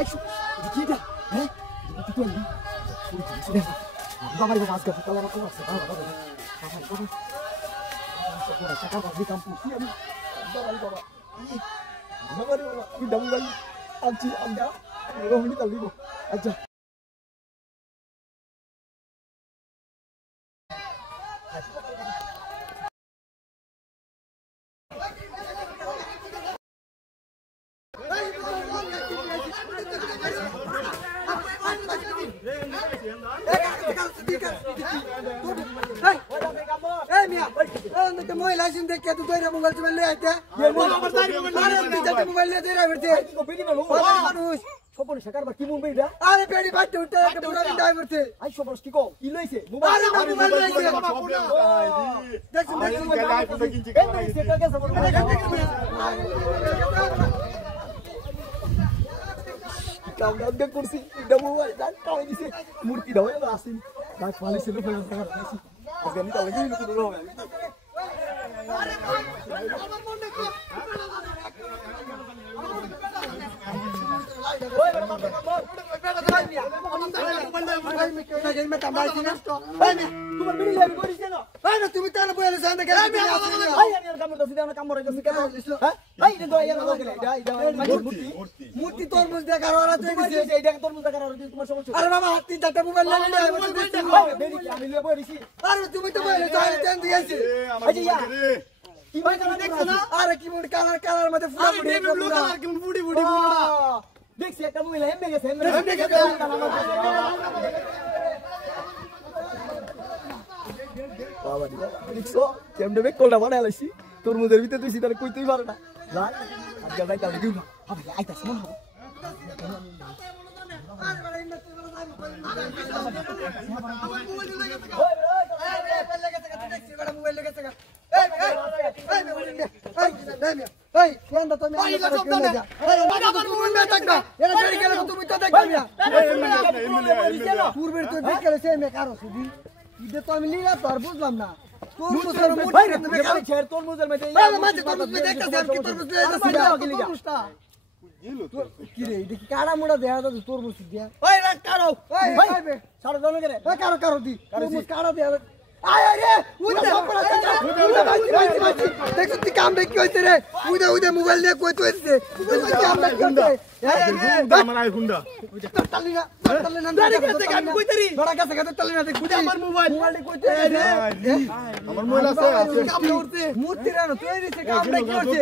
আইছো কি দা হ্যাঁ তুই তো আইবি তুই বাবা বাবা আজকে তো কালা কোন আছে বাবা বাবা বাবা টাকা বাকি কাম করছি আমি বাবা বাবা বাবা বাবা কি দাম ভাই আজকে আমরা রোহিণী তালিব আচ্ছা महिला देखे तू तेरे मोबाइल से ले आते मोबाइल ले दे रहा है সপন শেখার বা কি মুম্বে এটা আরে পেড়ি বাচ্চা উঠে একটা পুরো ড্রাইভার তে আই সপন কি কও কি লইছে মোবাইল আরে মোবাইল লইছে দেখছ কাম দাম করছি এটা মোবাইল দান কাও দিছে মূর্তি দাও এবার আসি গাছ পালিশ ছিল ফেলে টাকা দিছি আজকে আমি তাহলে কি লুকু দাও আরে আমার মনে কর তুমি তাহলে বলে মূর্তি তরমুজ দেখার ওরা আরে বাবা হাত 3-4টা মোবাইল আরে তুমি তো বলে দিয়েছি কি ভাই দেখছো না আরে কি মুড কালার কালার মধ্যে ফুল কালার কি বুড়ি বুড়ি দেখছি একটা মোবাইল হেমে গেছে বাবা দি দেখছো কেমনে বে কোলটা বানাই লাইছি তরমুজের ভিতরে তুই সিধা কইতেই পারে না লাল আজকে যাই তাহলে দিও না আবে আইতা শুন হবে আরে বড় ইন্না তুই বড় মোবাইল লেগেছে এই কেনটা তুমি আইলা শব্দ না আমার মোবাইল না থাকবা এরা বেরি গেল তুমি তো দেখবি না পূর্বের তো দেখলে সে মে কারো সুদি ইদে তো আমি লীলা তো আর বুঝলাম না তরমুজের মধ্যে তুমি খালি ছেড় তরমুজের মধ্যে মাঝে তরমুজ মে দেখতাছ আর কি তরমুজ তরমুজটা কি রে দেখি কাড়া মুড়া দেয়া তো তরমুজ দিয়া ওই রাখ কারো ওই ভাই সারা জন করে ওই কারো কারো দি তরমুজ কাড়া দেয়া আয় রে উদে উদে বাজি দেখছ তুই কাম রে কি হইছে রে উদে মোবাইল নিয়ে কই তো হইছে তুই কাম রে কি হইছে মানাই হুন্ডা তালিনা দাঁড়ি গেছে গান কইতারি বড় গেছে গেছে তালিনা দেখ বুঝি আমার মোবাইল কইতে রে আমার মোবাইল আছে কাম করতে মূর্তি রে তুই রে কাম রে কি হইছে